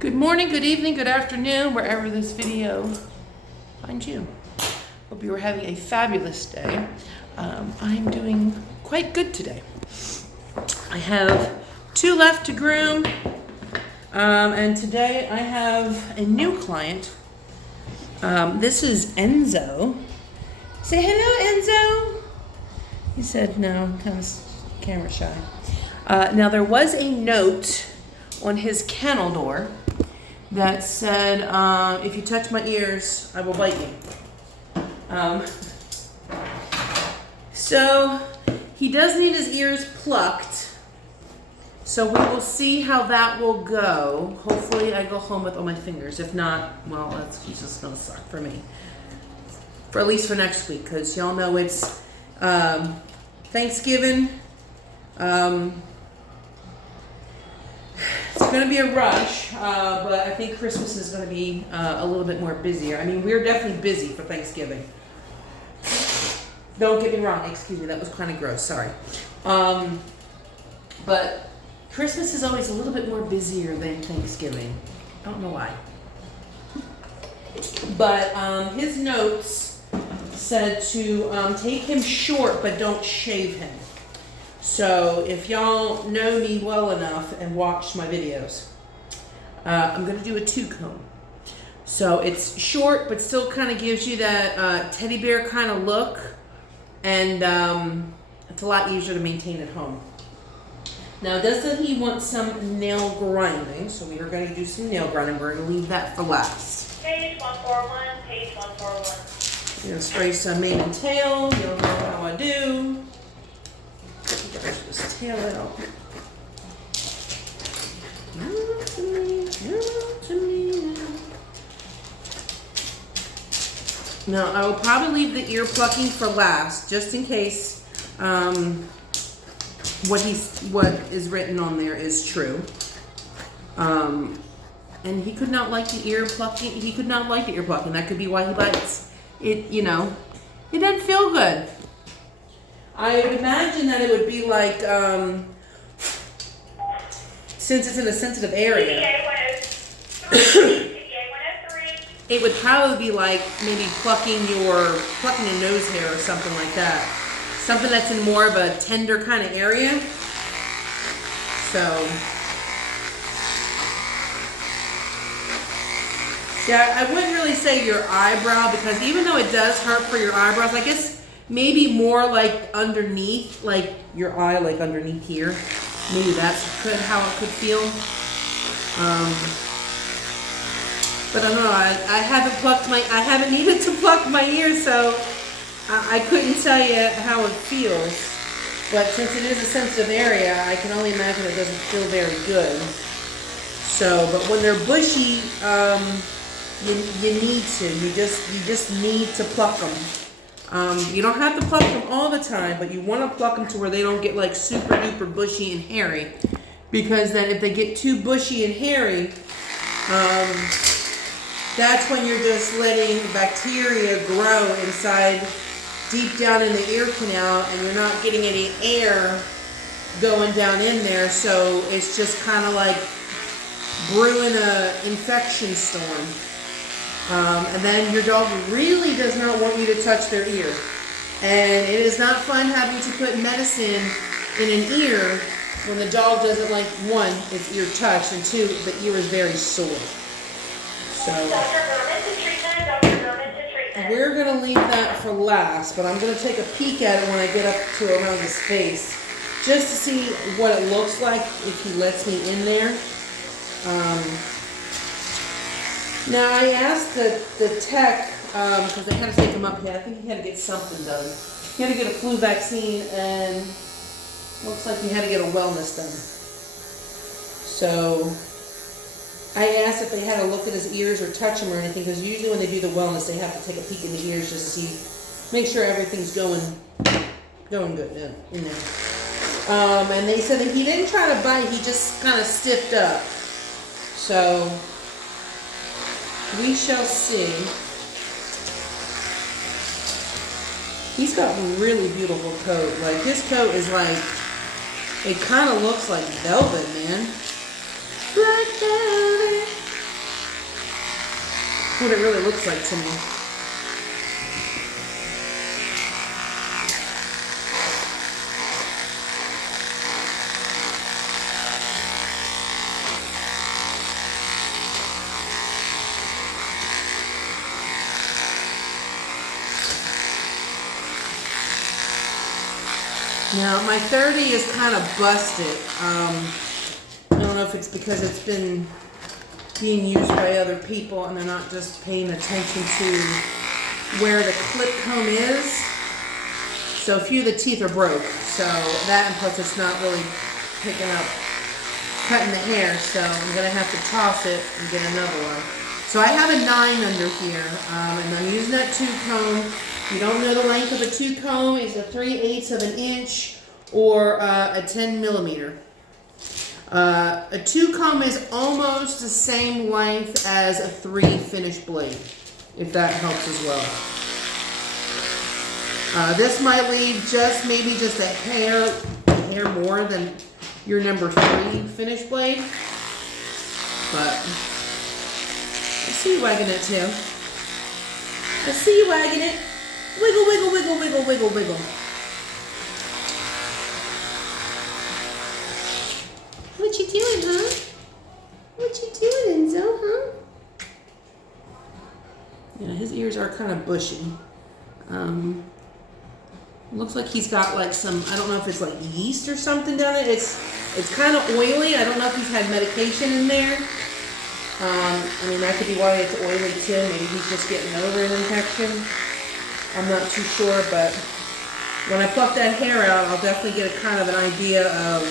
Good morning, good evening, good afternoon, wherever this video finds you. Hope you are having a fabulous day. I'm doing quite good today. I have 2 left to groom, and today I have a new client. This is Enzo. Say hello, Enzo. He said no, I'm kind of camera shy. Now there was a note on his kennel door that said, if you touch my ears, I will bite you. So he does need his ears plucked. So we will see how that will go. Hopefully I go home with all my fingers. If not, well, that's just gonna suck for me. For at least for next week, because y'all know it's Thanksgiving. It's going to be a rush, but I think Christmas is going to be a little bit more busier. I mean, we're definitely busy for Thanksgiving. Don't get me wrong. Excuse me, that was kind of gross. Sorry. But Christmas is always a little bit more busier than Thanksgiving. I don't know why. But his notes said to take him short, but don't shave him. So if y'all know me well enough and watch my videos, I'm going to do a 2-comb. So it's short, but still kind of gives you that teddy bear kind of look. And it's a lot easier to maintain at home. Now, doesn't he want some nail grinding? So we are going to do some nail grinding. We're going to leave that for last. Page 141, page 141. We're going to spray some mane and tail. You'll know how I do. Just tail out. Now I will probably leave the ear plucking for last, just in case what is written on there is true. And he could not like the ear plucking. He could not like the ear plucking. That could be why he bites. It doesn't feel good. I would imagine that it would be like, since it's in a sensitive area, it would probably be like maybe plucking a nose hair or something like that. Something that's in more of a tender kind of area. So, yeah, I wouldn't really say your eyebrow, because even though it does hurt for your eyebrows, I guess maybe more like underneath, like your eye, like underneath here. Maybe that's how it could feel. But I don't know. I haven't needed to pluck my ears, so I couldn't tell you how it feels. But since it is a sensitive area, I can only imagine it doesn't feel very good. So, but when they're bushy, you need to. You just need to pluck them. You don't have to pluck them all the time, but you want to pluck them to where they don't get like super duper bushy and hairy. Because then if they get too bushy and hairy, that's when you're just letting bacteria grow inside, deep down in the ear canal, and you're not getting any air going down in there. So it's just kind of like brewing an infection storm. And then your dog really does not want you to touch their ear. And it is not fun having to put medicine in an ear when the dog doesn't like, 1, its ear touched, and 2, the ear is very sore. So we're going to leave that for last, but I'm going to take a peek at it when I get up to around his face, just to see what it looks like if he lets me in there. Now I asked the tech, because they had to take him up here. I think he had to get something done. He had to get a flu vaccine, and looks like he had to get a wellness done. So I asked if they had to look at his ears or touch him or anything, because usually when they do the wellness, they have to take a peek in the ears just to see, make sure everything's going good in there. And they said that he didn't try to bite, he just kind of stiffed up. So we shall see. He's got a really beautiful coat. Like, his coat is like, it kind of looks like velvet, man. Black velvet. what it really looks like to me. Now, my 30 is kind of busted. I don't know if it's because it's been being used by other people and they're not just paying attention to where the clip comb is. So a few of the teeth are broke. So that, and plus it's not really picking up, cutting the hair. So I'm going to have to toss it and get another one. So I have a 9 under here, and I'm using that tooth comb. If you don't know the length of a tooth comb, it's a 3/8 of an inch or a 10 millimeter. A tooth comb is almost the same length as a 3 finished blade, if that helps as well. This might leave maybe just a hair more than your number 3 finished blade, but I see you wagging it too. I see you wagging it. Wiggle, wiggle, wiggle, wiggle, wiggle, wiggle. What you doing, huh? What you doing, Enzo, huh? Yeah, his ears are kind of bushy. Looks like he's got like some, I don't know if it's like yeast or something down it. It's kind of oily. I don't know if he's had medication in there. I mean, that could be why it's oily too. Maybe he's just getting over an infection. I'm not too sure, but when I pluck that hair out, I'll definitely get a kind of an idea of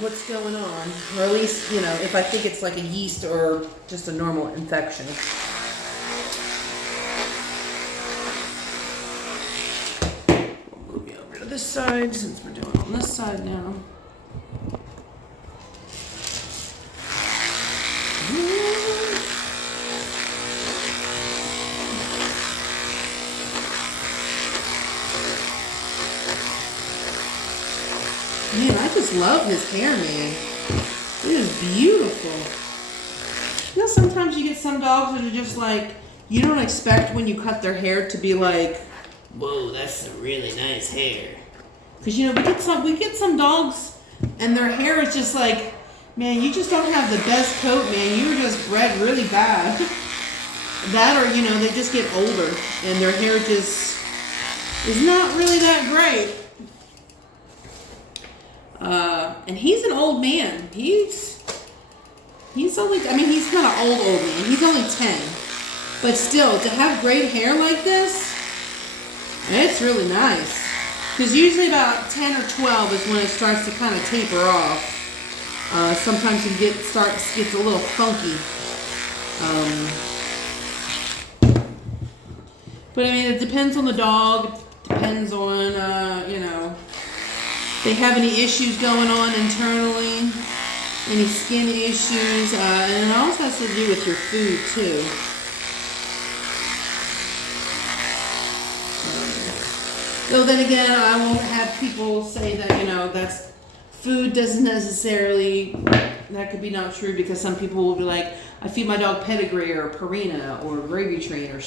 what's going on. Or at least, you know, if I think it's like a yeast or just a normal infection. We'll move you over to this side since we're doing it on this side now. Man, I just love his hair, man. It is beautiful. You know, sometimes you get some dogs that are just like, you don't expect when you cut their hair to be like, whoa, that's some really nice hair. Because, you know, we get some dogs and their hair is just like, man, you just don't have the best coat, man. You were just bred really bad. That or, you know, they just get older and their hair just is not really that great. And he's an old man. He's only, I mean, he's kind of old man. He's only 10. But still, to have great hair like this, it's really nice. Because usually about 10 or 12 is when it starts to kind of taper off. Sometimes it gets a little funky. But I mean, it depends on the dog. It depends on, you know, if they have any issues going on internally, any skin issues, and it also has to do with your food too. Though then again, I won't have people say that, you know, that's food doesn't necessarily, that could be not true, because some people will be like, I feed my dog pedigree or Purina or Gravy Train, or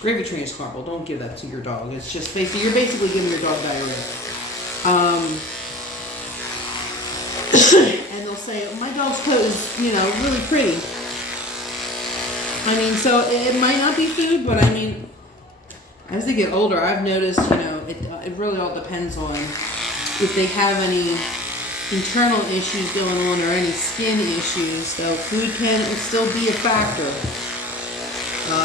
Gravy Train is horrible. Don't give that to your dog. It's just basically, you're basically giving your dog diarrhea. And they'll say, oh, my dog's coat is, you know, really pretty. I mean, so it might not be food, but I mean, as they get older, I've noticed, you know, it really all depends on if they have any internal issues going on or any skin issues. So food can still be a factor.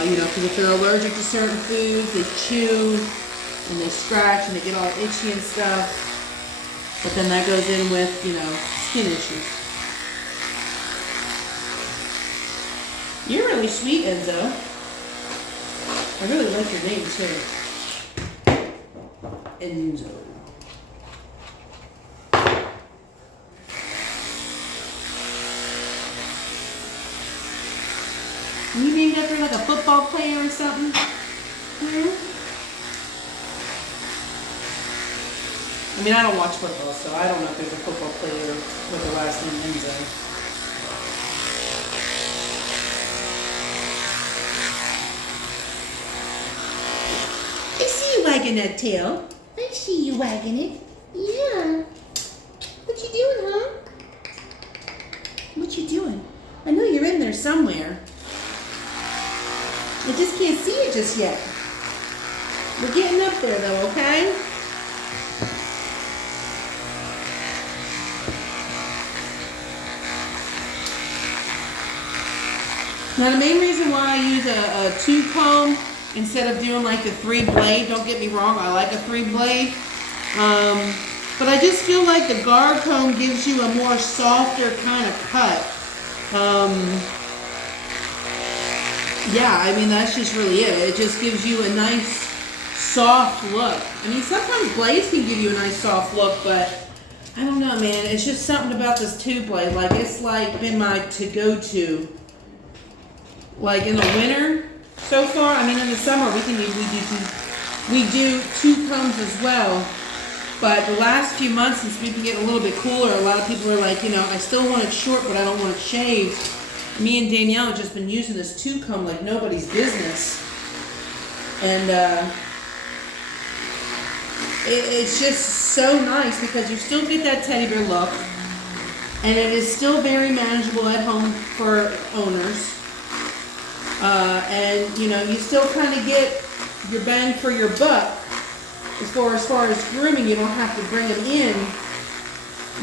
You know, because if they're allergic to certain foods, they chew and they scratch and they get all itchy and stuff. But then that goes in with, you know, skin issues. You're really sweet, Enzo. I really like your name too. Enzo. You named after like a football player or something? Hmm? I mean, I don't watch football, so I don't know if there's a football player with the last name Enzo. wagging that tail. I see you wagging it. Yeah. What you doing, huh? What you doing? I know you're in there somewhere. I just can't see it just yet. We're getting up there though, okay? Now the main reason why I use a 2-comb instead of doing like a 3-blade, don't get me wrong, I like a 3-blade. But I just feel like the guard comb gives you a more softer kind of cut. Yeah, I mean, that's just really it. It just gives you a nice, soft look. I mean, sometimes blades can give you a nice, soft look, but I don't know, man. It's just something about this 2-blade. Like, it's like been my to-go-to. Like, in the winter so far, I mean, in the summer, we do 2 combs as well. But the last few months, since we've been getting a little bit cooler, a lot of people are like, you know, I still want it short, but I don't want it shaved. Me and Danielle have just been using this 2-comb like nobody's business. And it's just so nice because you still get that teddy bear look. And it is still very manageable at home for owners. And, you know, you still kind of get your bang for your buck. As far as grooming, you don't have to bring them in,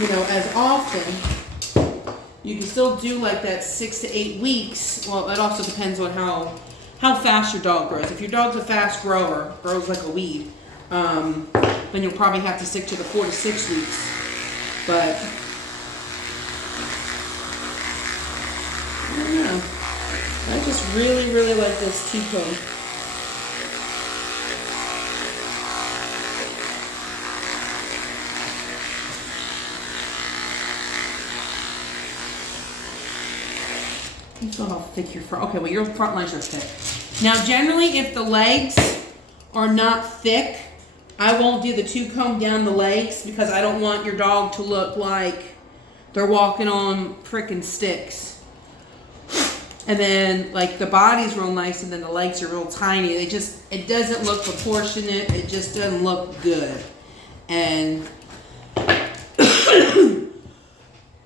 you know, as often. You can still do like that 6 to 8 weeks. Well, it also depends on how fast your dog grows. If your dog's a fast grower, grows like a weed, then you'll probably have to stick to the 4 to 6 weeks. But I don't know. I just really, really like this 2-comb. You feel how thick your front. Okay, well, your front legs are thick. Now, generally, if the legs are not thick, I won't do the 2-comb down the legs because I don't want your dog to look like they're walking on frickin' sticks. And then, like, the body's real nice and then the legs are real tiny. It doesn't look proportionate. It just doesn't look good. And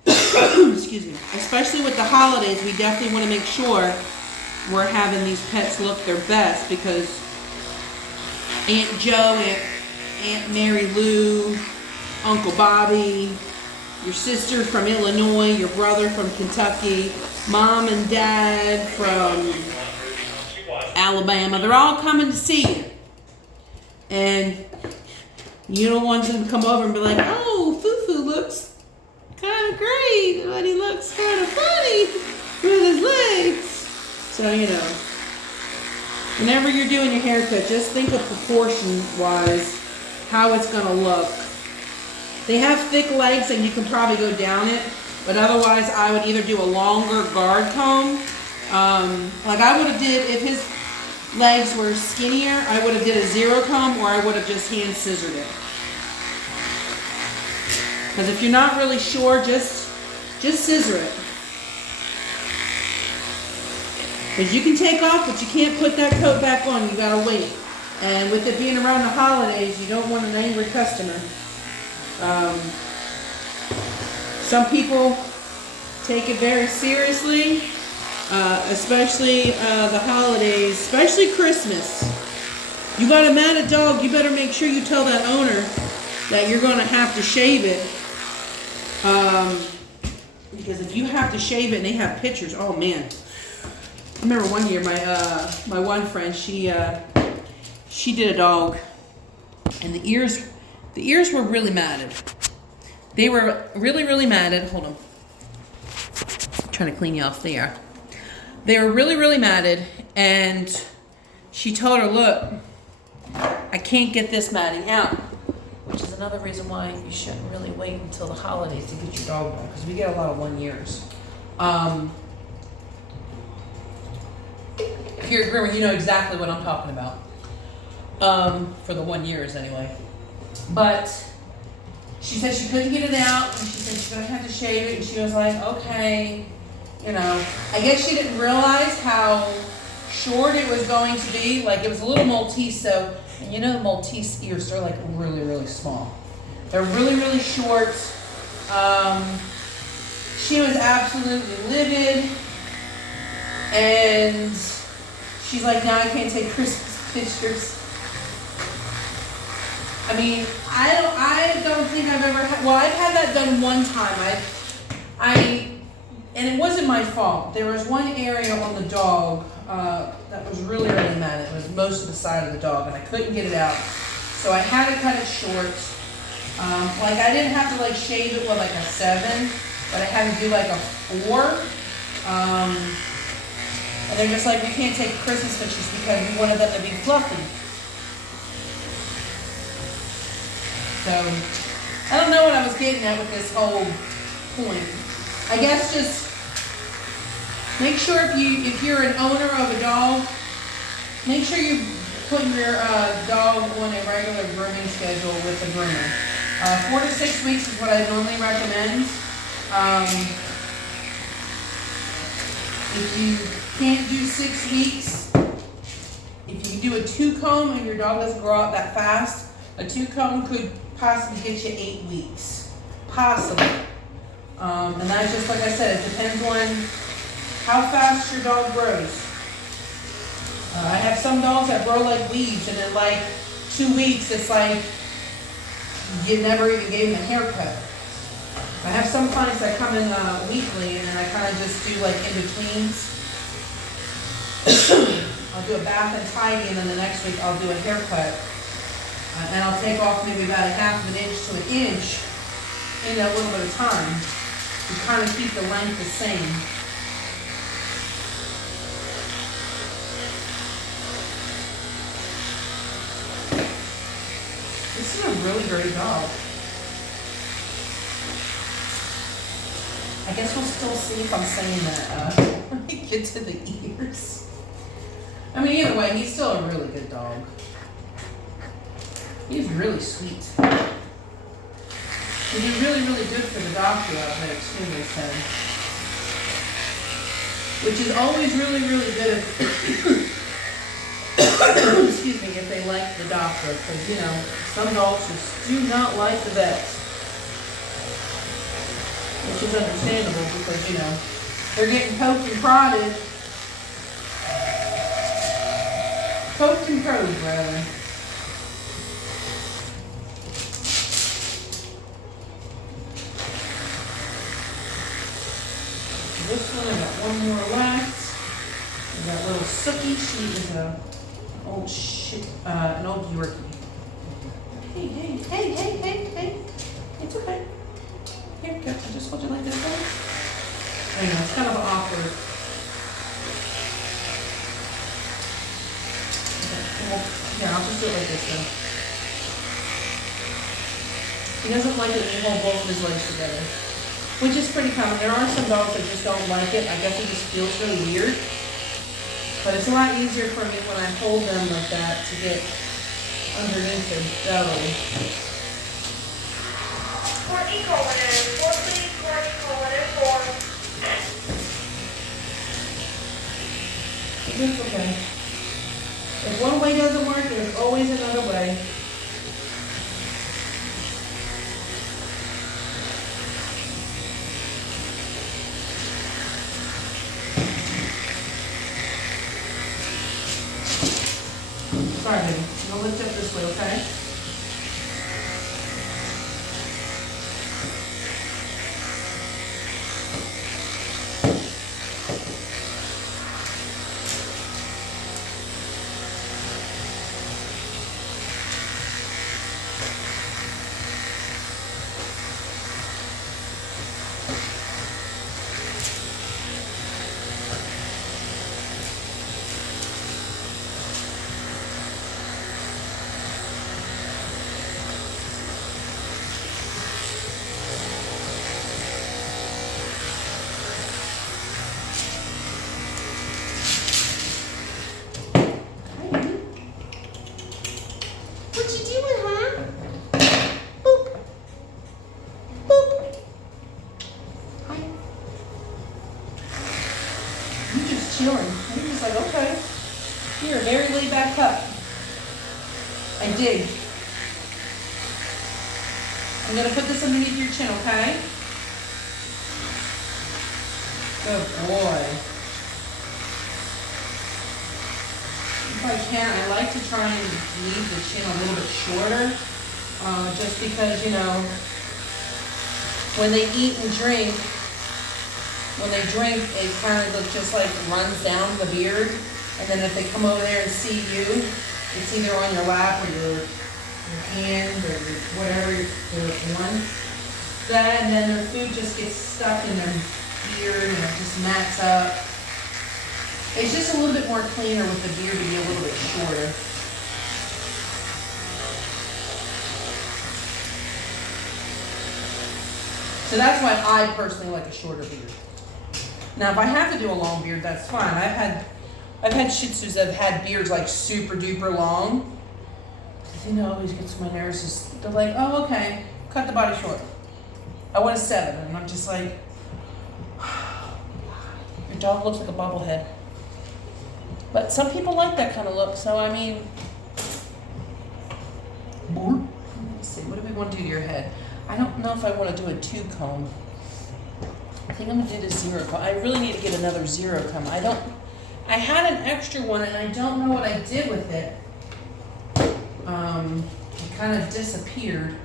excuse me, especially with the holidays, we definitely want to make sure we're having these pets look their best because Aunt Joe, Aunt Mary Lou, Uncle Bobby, your sister from Illinois, your brother from Kentucky, Mom and Dad from Alabama, they're all coming to see you. And you don't want them to come over and be like, oh, Foo-Foo looks kind of great, but he looks kind of funny with his legs. So, you know, whenever you're doing your haircut, just think of proportion-wise how it's going to look. They have thick legs and you can probably go down it, but otherwise I would either do a longer guard comb. Like I would have did, if his legs were skinnier, I would have did a 0 comb or I would have just hand scissored it. Because if you're not really sure, just scissor it. Because you can take off, but you can't put that coat back on. You gotta wait. And with it being around the holidays, you don't want an angry customer. Some people take it very seriously, especially the holidays, especially Christmas. You got a matted dog, you better make sure you tell that owner that you're gonna have to shave it. Because if you have to shave it and they have pictures, oh man. I remember one year my one friend, she did a dog and the ears were really matted. They were really, really matted. Hold on. I'm trying to clean you off there. They were really, really matted and she told her, look, I can't get this matting out. Which is another reason why you shouldn't really wait until the holidays to get your dog done, because we get a lot of 1 years. If you're a groomer, you know exactly what I'm talking about. For the 1 years anyway. But she said she couldn't get it out, and she said she's gonna have to shave it, and she was like, okay, you know. I guess she didn't realize how short it was going to be. Like, it was a little Maltese, so And you know the Maltese ears, they're like really, really small. They're really, really short. She was absolutely livid. And she's like, now I can't take Christmas pictures. I mean, I don't think I've ever had, well, I've had that done one time. And it wasn't my fault. There was one area on the dog that was really, really mad. It was most of the side of the dog, and I couldn't get it out. So I had to cut it short. Like, I didn't have to, like, shave it with, like, a 7, but I had to do, like, a 4. And they're just like, we can't take Christmas pictures because we wanted them to be fluffy. So, I don't know what I was getting at with this whole point. I guess just make sure if you're an owner of a dog, make sure you put your dog on a regular grooming schedule with a groomer. 4 to 6 weeks is what I normally recommend. If you can't do 6 weeks, if you do a 2-comb and your dog doesn't grow out that fast, a 2-comb could possibly get you 8 weeks. Possibly. And that's just like I said, it depends on how fast your dog grows. I have some dogs that grow like weeds, and in like 2 weeks, it's like you never even gave them a haircut. I have some clients that come in weekly, and then I kind of just do like in-betweens. I'll do a bath and tidy, and then the next week I'll do a haircut. And I'll take off maybe about a half of an inch to an inch in a little bit of time to kind of keep the length the same. This is a really great dog. I guess we'll still see if I'm saying that when we get to the ears. I mean, either way, he's still a really good dog. He's really sweet. He'd be really, really good for the doctor out there too, they said. Which is always really, really good if, excuse me, if they like the doctor. Because, you know, some dogs just do not like the vet. Which is understandable because, you know, they're getting poked and prodded. Poked and probed, rather. This one, I got one more left. We got little Sookie. She is an old Yorkie. Hey. It's okay. Here, go. I just hold you like this, right? I know, it's kind of awkward. Okay, well, yeah, I'll just do it like this, though. He doesn't like it when you hold both of his legs together. Which is pretty common. There are some dogs that just don't like it. I guess it just feels really weird. But it's a lot easier for me when I hold them like that to get underneath their belly. Courtney Cullinan, 4 please, Courtney Cullinan, 4. It's okay. If one way doesn't work, there's always another way. Sorry, baby. I'll lift up this way, okay? Chilling. And he was like, okay. You're a very laid back pup. I dig. I'm gonna put this underneath your chin, okay? Good boy. If I can, I like to try and leave the chin a little bit shorter, just because, you know, when they eat and drink, when they drink, it kind of looks just like runs down the beard, and then if they come over there and see you, it's either on your lap or your hand or whatever you're on. That, and then their food just gets stuck in their beard and it just mats up. It's just a little bit more cleaner with the beard to be a little bit shorter. So that's why I personally like a shorter beard. Now, if I have to do a long beard, that's fine. I've had Shih Tzus that have had beards like super duper long. The thing that always gets on my nerves is they're like, oh, okay, cut the body short. I want a 7, and I'm just like, your dog looks like a bobblehead. But some people like that kind of look, so I mean, let's see, what do we want to do to your head? I don't know if I want to do a 2 comb. I think I'm gonna do the 0 comb. I really need to get another 0 comb. I had an extra one and I don't know what I did with it. It kind of disappeared.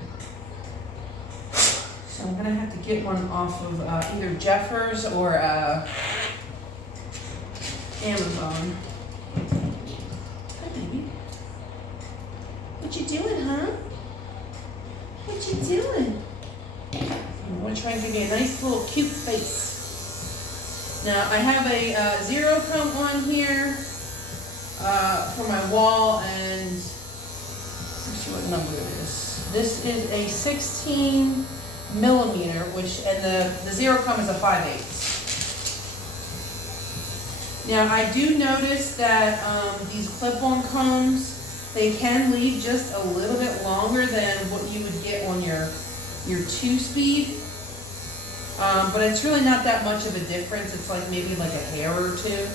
So I'm gonna have to get one off of either Jeffers or Amazon. Hi, baby. What you doing, huh? What you doing? I'm gonna try and give you a nice little cute face. Now I have a 0 comb on here for my wall, and let's see what number it is. This is a 16 millimeter, and the 0 comb is a 5/8. Now I do notice that these clip-on combs, they can leave just a little bit longer than what you would get on your 2-speed. But it's really not that much of a difference. It's like maybe like a hair or 2.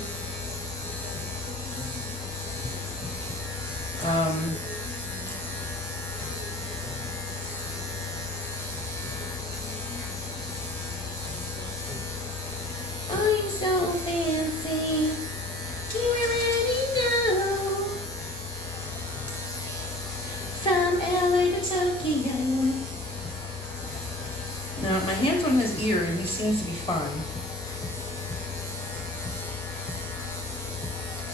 I'm so fancy. You already know. From LA to Tokyo. Now, my hand's on his ear and he seems to be fine.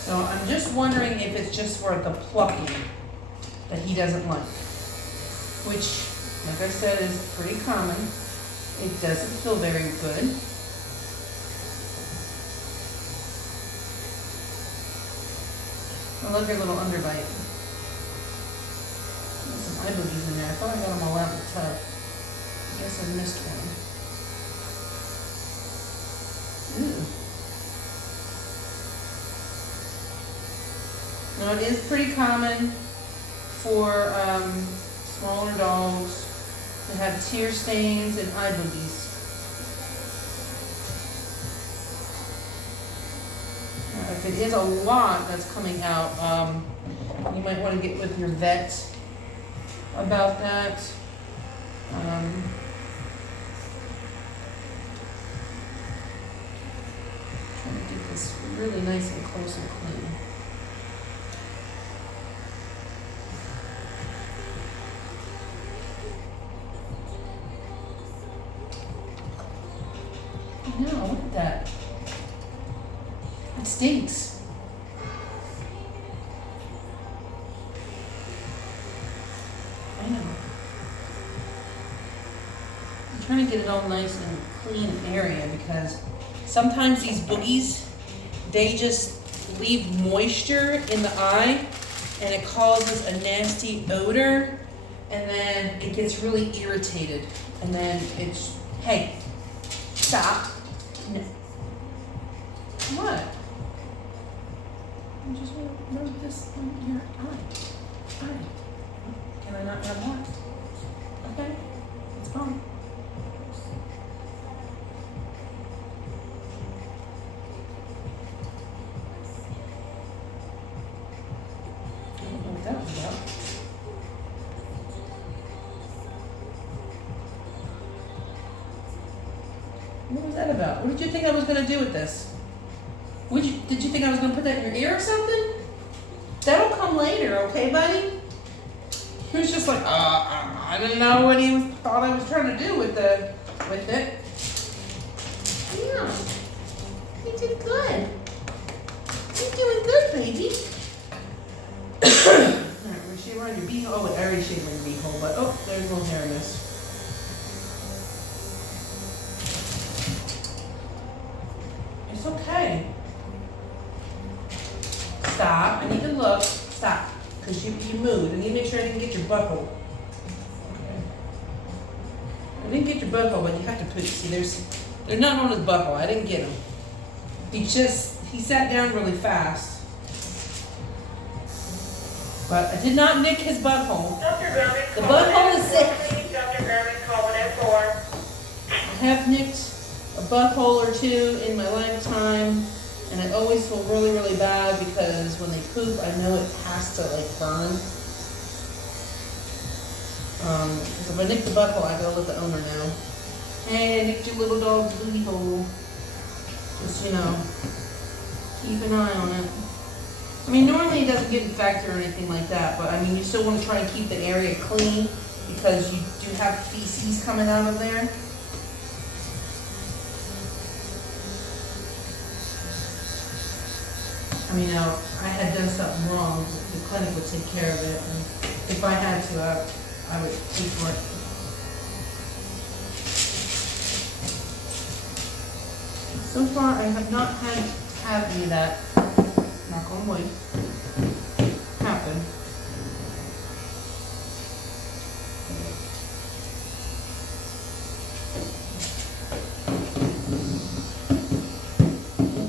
So I'm just wondering if it's just for the plucking that he doesn't like. Which, like I said, is pretty common. It doesn't feel very good. I love your little underbite. There's some eye boogies in there. I thought I got them all out in the tub. I guess I missed one. Ooh. Now it is pretty common for smaller dogs to have tear stains and eye boogies. Now, if it is a lot that's coming out, you might want to get with your vet about that. Trying to get this really nice and close and clean. No, look at that. It stinks. I know. I'm trying to get it all nice and clean area because sometimes these boogies, they just leave moisture in the eye and it causes a nasty odor, and then it gets really irritated, and then it's, hey, stop. No. What? I just want to rub this on your eye. Can I not have more? Okay, it's gone. I don't know what that was about. that about? What did you think I was gonna do with this? Did you think I was gonna put that in your ear or something? That'll come later, okay, buddy? He was just like, I didn't know what he thought I was trying to do with it. Yeah, you did good. You're doing good, baby. Alright, we're shave around your beehole. Oh, I already shaved around your beehole, but oh, there's a little hair in this. It's okay. Stop. I need to look. Stop. Because you moved. I need to make sure I didn't get your butthole. Okay. I didn't get your butthole, but you have to put, see, they're not on his butthole. I didn't get him. He sat down really fast. But I did not nick his butthole. Dr. Groom, The butthole is sick. Dr. Groom, calling in for. I have nicked a butthole or two in my lifetime, and I always feel really, really bad because when they poop, I know it has to like burn. Because if I nick the butthole, I gotta let the owner know. Hey, I nicked your little dog's booty hole. Just, keep an eye on it. I mean, normally it doesn't get infected or anything like that, but I mean, you still want to try and keep the area clean because you do have feces coming out of there. I mean, now, I had done something wrong, the clinic would take care of it, and if I had to, I would pay for it. So far, I have not had to have any of that, knock on wood, happen.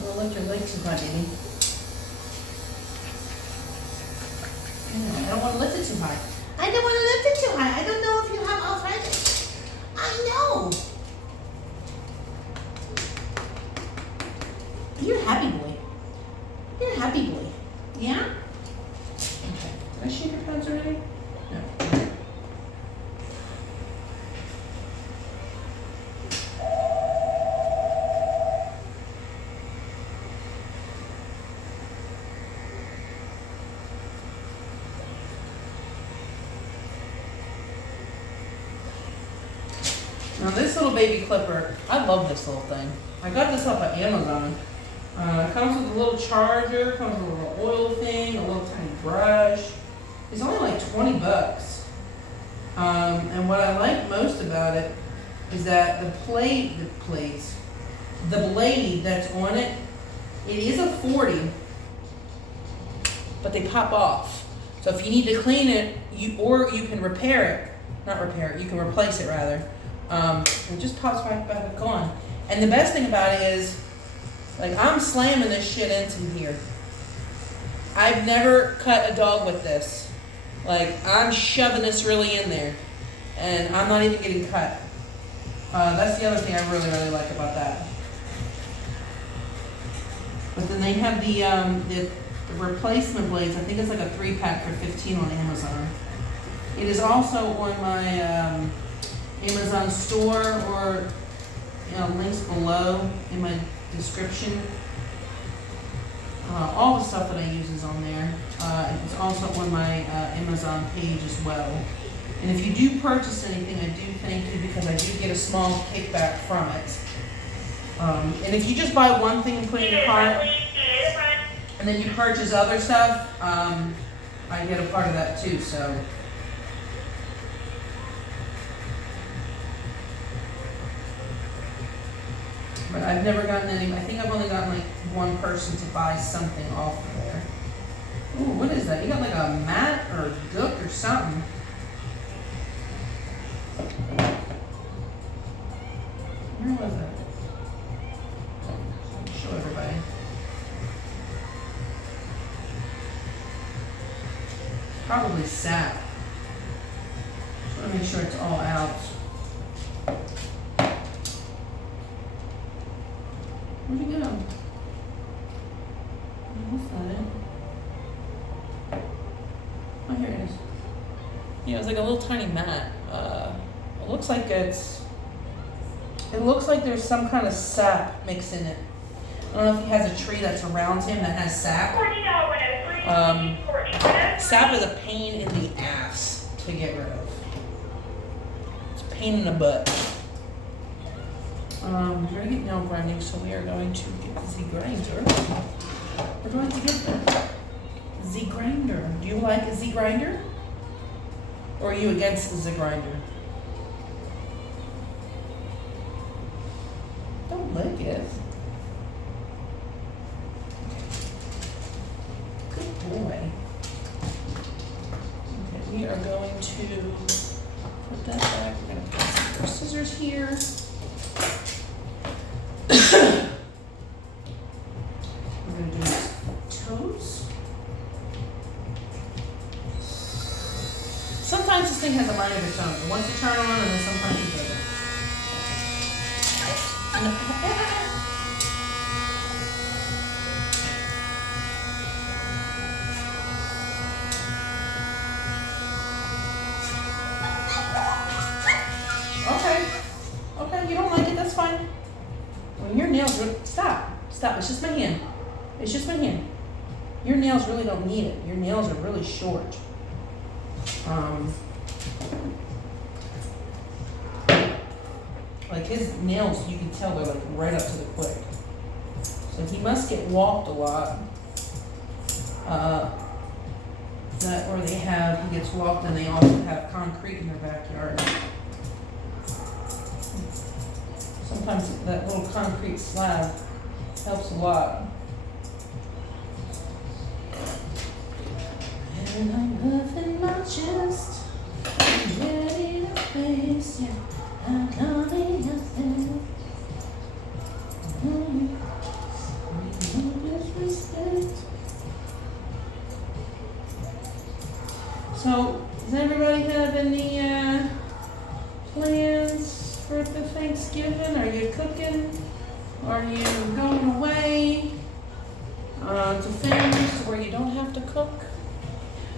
Don't lick your leg too hard, baby. I don't want to lift it too high. I don't want to lift it too high. I don't know if you have arthritis. I know. You're a happy boy. You're a happy boy. Yeah? Okay. Did I shave your pants already? No. Now this little baby clipper, I love this little thing. I got this off of Amazon. It comes with a little charger, comes with a little oil thing, a little tiny brush. It's only like 20 bucks. And what I like most about it is that the blade that's on it, it is a 40, but they pop off. So if you need to clean it, you can repair it. Not repair it, you can replace it rather. It just pops right back on. And the best thing about it is, like, I'm slamming this shit into here. I've never cut a dog with this. Like, I'm shoving this really in there. And I'm not even getting cut. That's the other thing I really, really like about that. But then they have the replacement blades. I think it's like a 3-pack for $15 on Amazon. It is also on my Amazon store, or links below in my description. All the stuff that I use is on there. It's also on my Amazon page as well. And if you do purchase anything, I do thank you because I do get a small kickback from it. And if you just buy one thing and put it in your cart, and then you purchase other stuff, I get a part of that too. So. But I've never gotten any, I think I've only gotten like one person to buy something off of there. Ooh, what is that? You got like a mat or a gook or something. Where was that? Show everybody. Probably sap. Just want to make sure it's all out. Where'd you go? That's not it. Oh, here it is. Yeah, it's like a little tiny mat. It looks like it's It looks like there's some kind of sap mixed in it. I don't know if he has a tree that's around him that has sap. Sap is a pain in the ass to get rid of. It's a pain in the butt. We're going to get nail grinding, so we are going to get the grinder. We're going to get the grinder. Do you like a Z grinder? Or are you against the Z grinder? Don't like it. Good boy. Okay, we are going to put that back. We're going to put some more scissors here. We're going to do his toes. Sometimes this thing has a mind of its own. It wants to turn on and then sometimes it doesn't. Okay, you don't like it, that's fine. When your nails, stop, it's just my hand. It's just my hand. Your nails really don't need it. Your nails are really short. Like his nails, you can tell they're like right up to the quick. So he must get walked a lot. That where he gets walked and they also have concrete in their backyard. Sometimes that little concrete slab helps a lot. And I'm huffing my chest, ready to face you. I'm coming nothing. No disrespect. So, does everybody have any plans for the Thanksgiving? Are you cooking? Are you going away to families where you don't have to cook?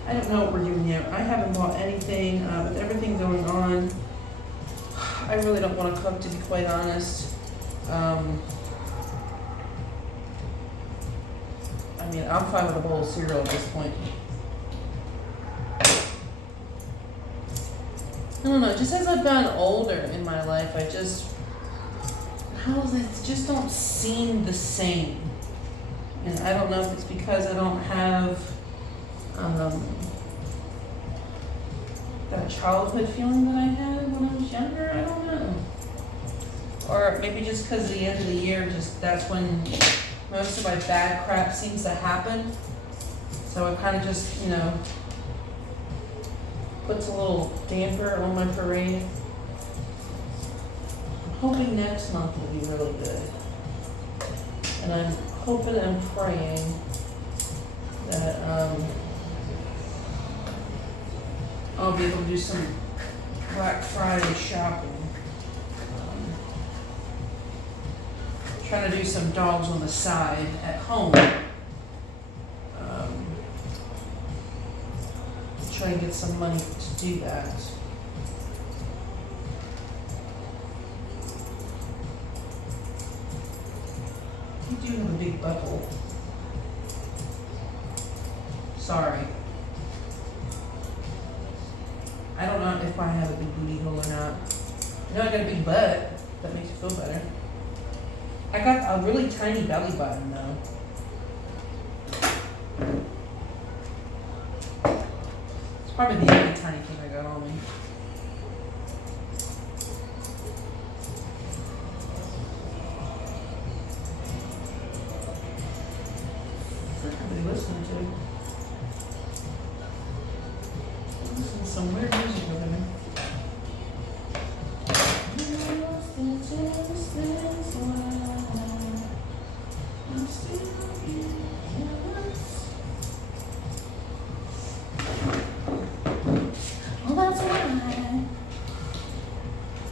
I don't know what we're doing yet. I haven't bought anything with everything going on. I really don't want to cook, to be quite honest. I mean, I'm fine with a bowl of cereal at this point. I don't know, just as I've gotten older in my life, it just don't seem the same. And I don't know if it's because I don't have that childhood feeling that I had when I was younger. I don't know. Or maybe just because of the end of the year, just that's when most of my bad crap seems to happen. So it kind of just, puts a little damper on my parade. I'm hoping next month will be really good. And I'm hoping and praying that I'll be able to do some Black Friday shopping. Trying to do some dogs on the side at home. Try and get some money to do that. You do have a big butthole. Sorry. I don't know if I have a big booty hole or not. I know I got a big butt. That makes you feel better. I got a really tiny belly button though. It's probably the only tiny thing I got on me. What's everybody listening to? Listen to some weird music over there.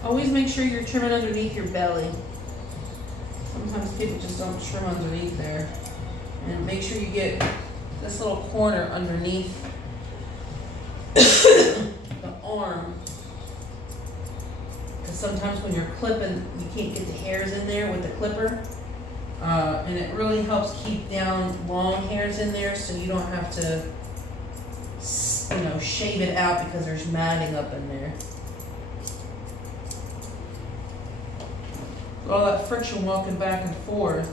Always make sure you're trimming underneath your belly. Sometimes people just don't trim underneath there. And make sure you get this little corner underneath the arm. Because sometimes when you're clipping, you can't get the hairs in there with the clipper. And it really helps keep down long hairs in there so you don't have to, you know, shave it out because there's matting up in there. All that friction walking back and forth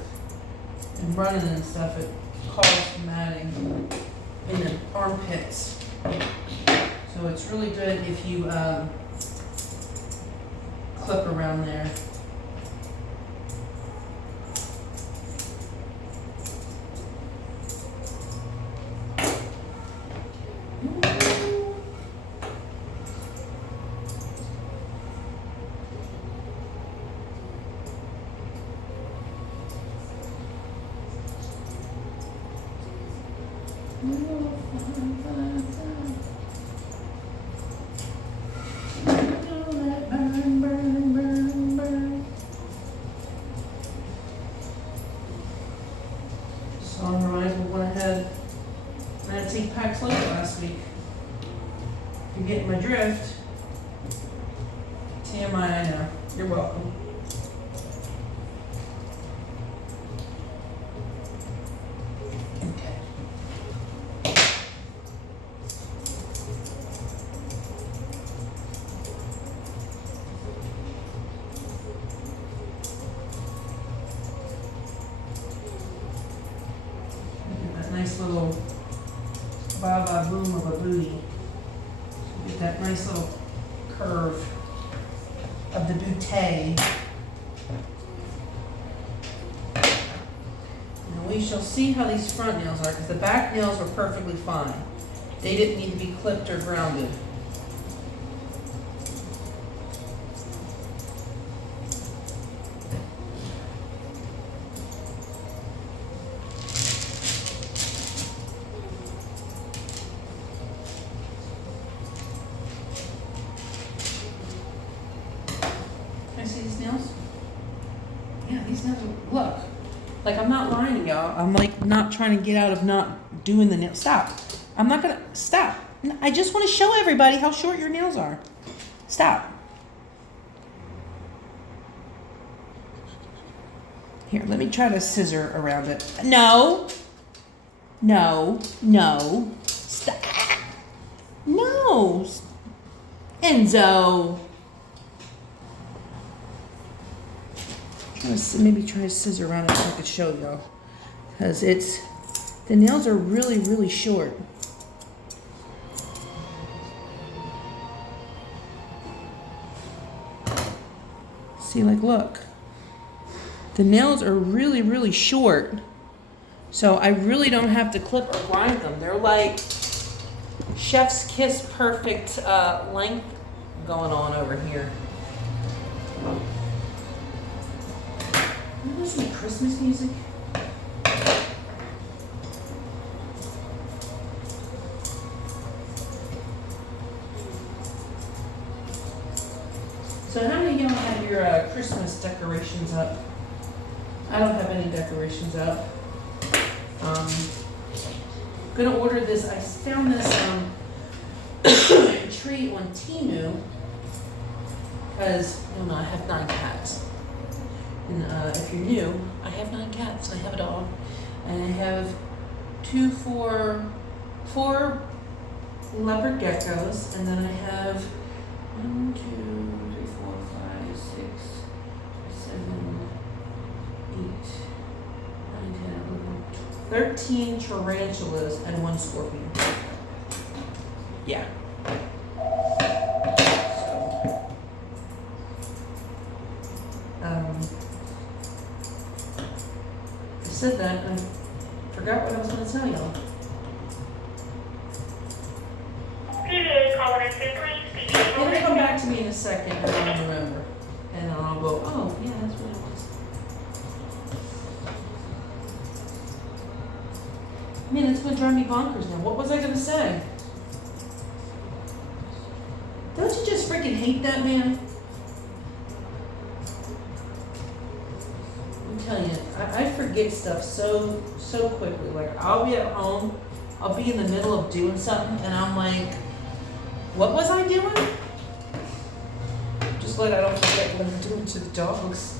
and running and stuff, it causes matting in the armpits. So it's really good if you clip around there. So I'm reminded we went ahead and I had to take packs late last week. You're getting my drift. TMI, I know. You're welcome. Nice little ba-ba boom of a booty. Get that nice little curve of the bootay. Now we shall see how these front nails are, because the back nails were perfectly fine. They didn't need to be clipped or grounded. See these nails? Yeah, these nails are, look. Like, I'm not lying to y'all. I'm like not trying to get out of not doing the nails. Stop. I'm not gonna, stop. I just want to show everybody how short your nails are. Stop. Here, let me try to scissor around it. No. No. No. Stop. No. Enzo. Maybe try to scissor around it so I could show y'all, because the nails are really, really short. See, like, look, the nails are really, really short, so I really don't have to clip or grind them. They're like chef's kiss perfect length going on over here. You listen to Christmas music? So how many of y'all have your Christmas decorations up? I don't have any decorations up. Gonna order this. I found this tree on Temu because I have 9 cats. And if you're new, I have 9 cats. I have a dog, and I have 4 leopard geckos, and then I have 1, 2, 3, 4, 5, 6, 7, 8, 9, 10, 11, 13 tarantulas and 1 scorpion. Yeah. I said that and I forgot what I was going to tell y'all. PDA calling in, please. It'll come back to me in a second and I'll remember. And I'll go, oh, yeah, that's what it was. Man, it's going to drive me bonkers now. What was I going to say? Don't you just freaking hate that man? I'm telling you, I forget stuff so quickly. Like, I'll be at home, I'll be in the middle of doing something, and I'm like, what was I doing? Just just glad I don't forget what I'm doing to the dogs.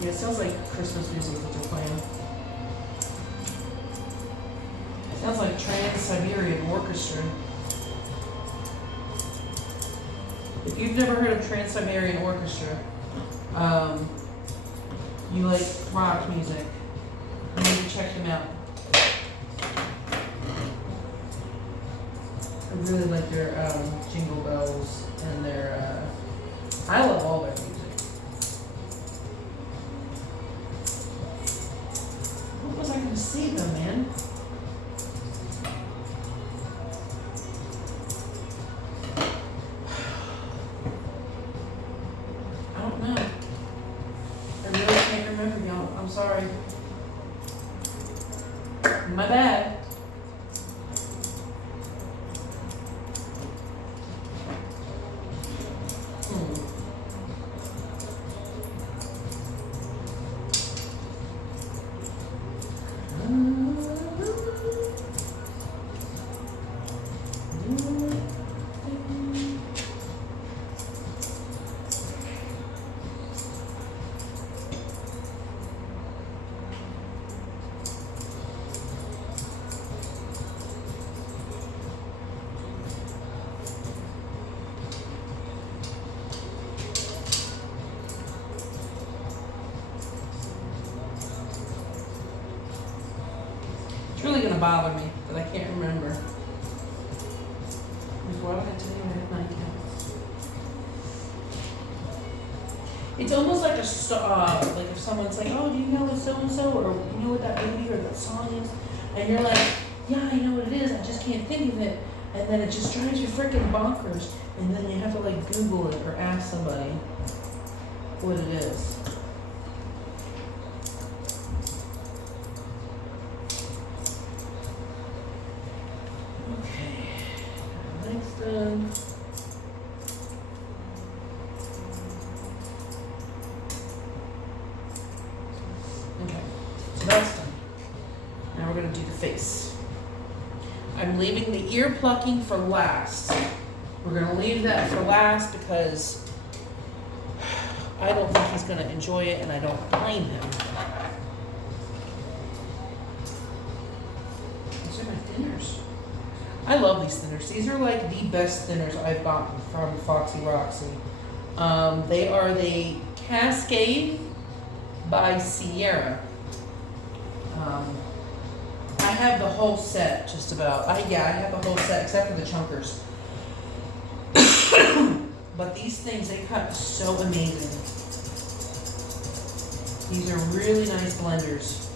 Yeah, it sounds like Christmas music that they're playing. It sounds like Trans-Siberian Orchestra. If you've never heard of Trans-Siberian Orchestra, you like rock music, you need to check them out. I really like their Jingle Bells and their, I love all their music. What was I going to see though, man? I don't know. I really can't remember, y'all. I'm sorry. My bad. It's really gonna bother me that I can't remember. Why would I tell you I have 9 counts? It's almost like a like if someone's like, "Oh, do you know what so and so, or you know what that movie or that song is?" And you're like, "Yeah, I know what it is. I just can't think of it." And then it just drives you freaking bonkers. And then you have to like Google it or ask somebody what it is. Done. Okay, so that's done. Now we're going to do the face. I'm leaving the ear plucking for last. We're going to leave that for last because I don't think he's going to enjoy it, and I don't blame him. These are my thinners. I love these thinners. These are like the best thinners I've gotten from Foxy Roxy. They are the Cascade by Sierra. I have the whole set just about. I have the whole set except for the chunkers. But these things, they cut so amazing. These are really nice blenders.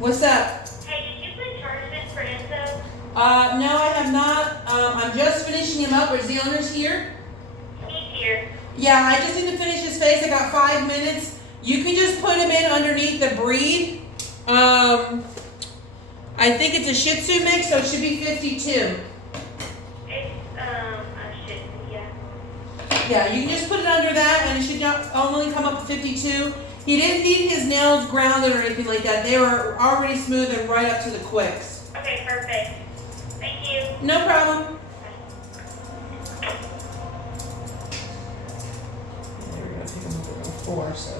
What's up? Hey, did you put charges for Enzo? No, I have not. I'm just finishing him up. Is the owner's here? He's here. Yeah, I just need to finish his face. I got 5 minutes. You can just put him in underneath the breed. I think it's a Shih Tzu mix, so it should be 52. It's, a shih tzu, yeah. Yeah, you can just put it under that, and it should not only come up to 52. He didn't need his nails grounded or anything like that. They were already smooth and right up to the quicks. Okay, perfect. Thank you. No problem. There we go. Take him up to 4, so.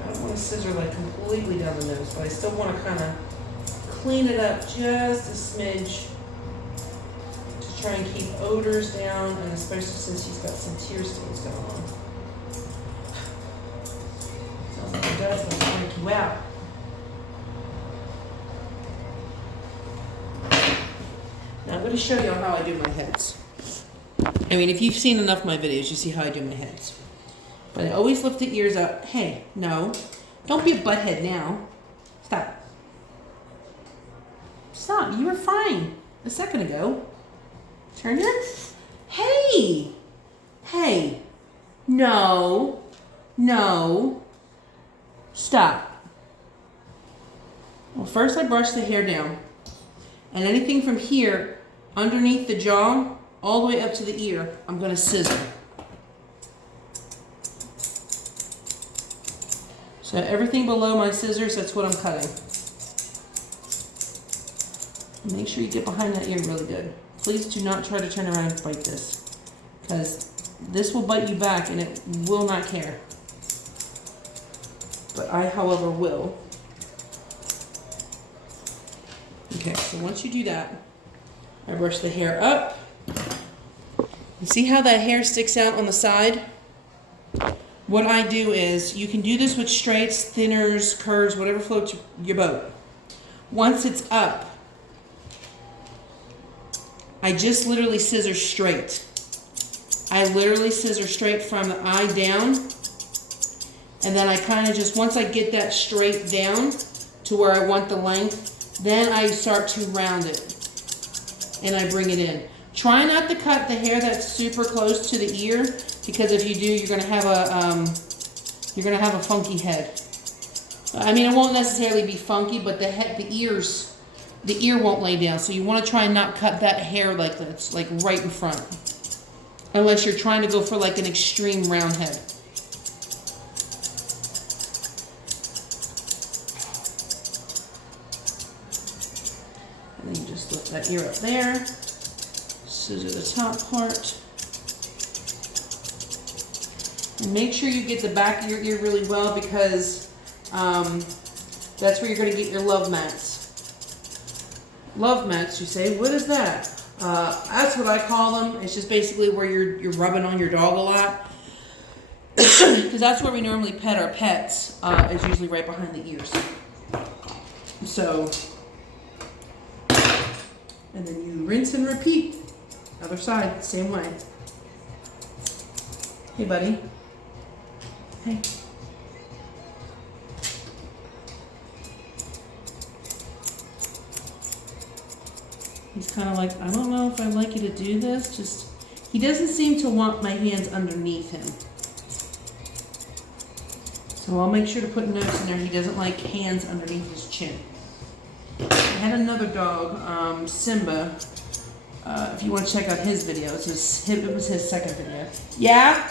I don't want to scissor like completely down the nose, but I still want to kind of clean it up just a smidge. Try and keep odors down, and especially since he's got some tear stains going on. Sounds like it does, but I'll freak you out. Now I'm going to show you how I do my heads. I mean, if you've seen enough of my videos, you see how I do my heads. But I always lift the ears up. Hey, no. Don't be a butthead now. Stop. Stop. You were fine a second ago. Turn your... Hey! Hey, no, no, stop. Well, first I brush the hair down. And anything from here, underneath the jaw, all the way up to the ear, I'm gonna scissor. So everything below my scissors, that's what I'm cutting. Make sure you get behind that ear really good. Please do not try to turn around and bite this, because this will bite you back and it will not care. But I, however, will. Okay, so once you do that, I brush the hair up. You see how that hair sticks out on the side? What I do is, you can do this with straights, thinners, curves, whatever floats your boat. Once it's up, I just literally scissor straight. I literally scissor straight from the eye down. And then I kind of just, once I get that straight down to where I want the length, then I start to round it. And I bring it in. Try not to cut the hair that's super close to the ear, because if you do, you're gonna have a funky head. I mean, it won't necessarily be funky, but the ear won't lay down. So you want to try and not cut that hair like this, like right in front, unless you're trying to go for like an extreme round head. And then you just lift that ear up there, scissor the top part. And make sure you get the back of your ear really well, because that's where you're going to get your love mats. Love mats, you say, what is that? That's what I call them. It's just basically where you're rubbing on your dog a lot. Because that's where we normally pet our pets. It's usually right behind the ears. So, and then you rinse and repeat. Other side, same way. Hey, buddy. Hey. He's kind of like, I don't know if I'd like you to do this. Just, he doesn't seem to want my hands underneath him. So I'll make sure to put notes in there. He doesn't like hands underneath his chin. I had another dog, Simba. If you want to check out his video, it was his second video. Yeah?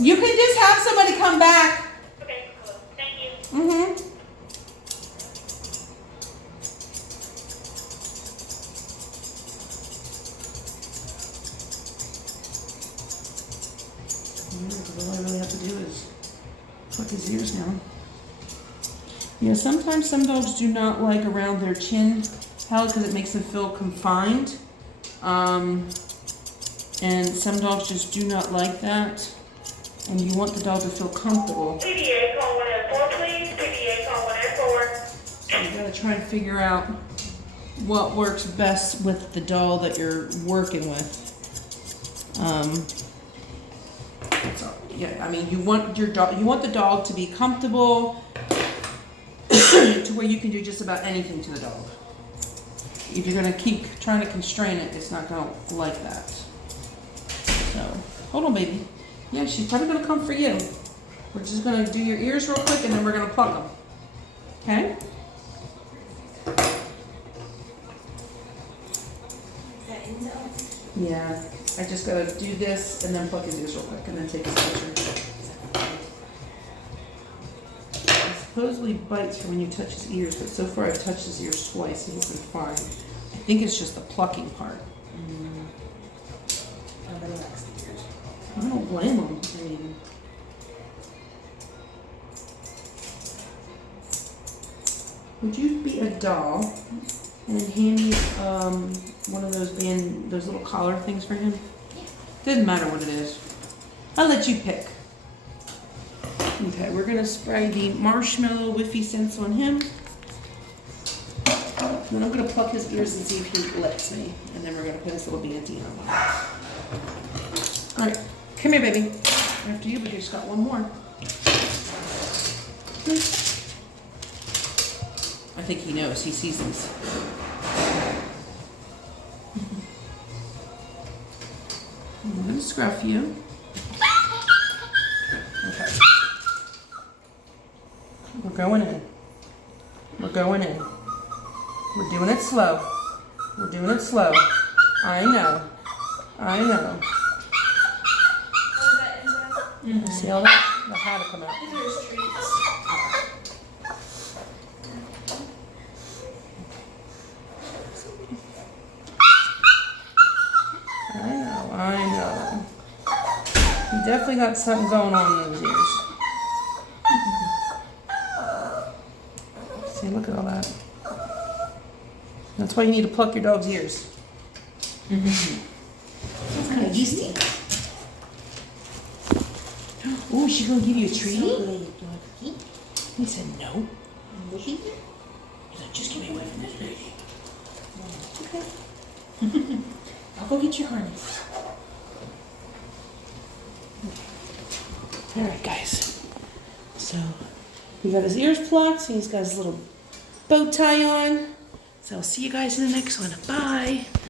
You can just have somebody come back. Okay, cool. Thank you. Mm-hmm. All I really have to do is put his ears down. Yeah, sometimes some dogs do not like around their chin palate because it makes them feel confined. And some dogs just do not like that. And you want the dog to feel comfortable. PDA call 104, please. PDA call 104. So you gotta try and figure out what works best with the doll that you're working with. So, yeah, I mean, you want the dog to be comfortable to where you can do just about anything to the dog. If you're gonna keep trying to constrain it, it's not gonna like that. So, hold on, baby. Yeah, she's probably gonna come for you. We're just gonna do your ears real quick and then we're gonna pluck them. Okay? Is that Enzo? Yeah. I just gotta do this and then pluck his ears real quick and then take his picture. He supposedly bites when you touch his ears, but so far I've touched his ears twice and he's been fine. I think it's just the plucking part. I don't blame him. I mean, would you be a doll and hand me one of those little collar things for him? Doesn't matter what it is. I'll let you pick. Okay, we're gonna spray the marshmallow wiffyscents on him. Then I'm gonna pluck his ears and see if he lets me. And then we're gonna put his little bandana on. All right. Come here, baby. After you, we just got one more. I think he knows. He sees these. scruff you. Okay. We're going in. We're going in. We're doing it slow. We're doing it slow. I know. I know. See all that? The how to come out. I know. You definitely got something going on in those ears. See, look at all that. That's why you need to pluck your dog's ears. That's kind of yeasty. Oh, is she gonna give you a treat? He said no. He's like, just give me away from this baby. Okay. I'll go get your harness. Alright guys, so we got his ears plucked, so he's got his little bow tie on. So I'll see you guys in the next one. Bye!